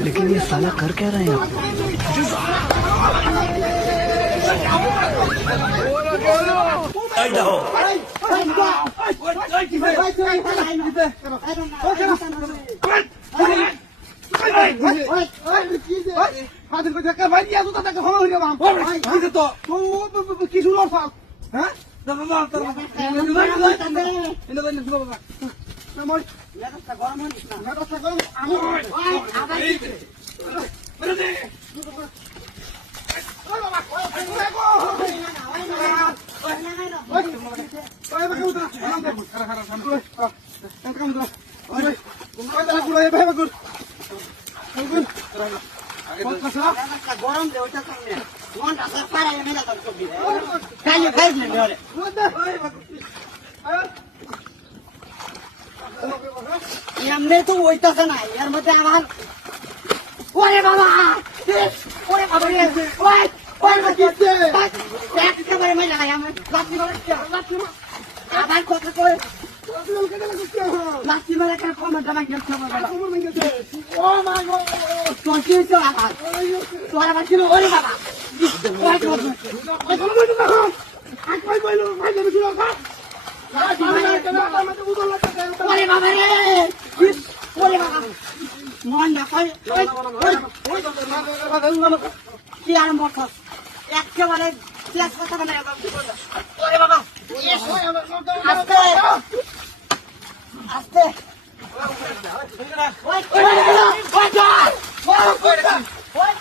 लेकिन ये साला कर क्या रहे हैं? এমনি তো ওইটাছে না এর মধ্যে আমার ওরে বাবা ওরে বাবা ওই ওই বাচ্চা একেবারে মজা লাগে আমার আবার কথা কই লাস্টি মারা কেন কমা দামা গেছে ও মা গো তোর কি হইছে আবার তোর আবার ছিল ওরে বাবা ওরে বাবা রে ওরে বাবা মন না কই কি আর মত একেবারে ক্লাস কথা বলে ওরে বাবা আস্তে আস্তে ওই ওই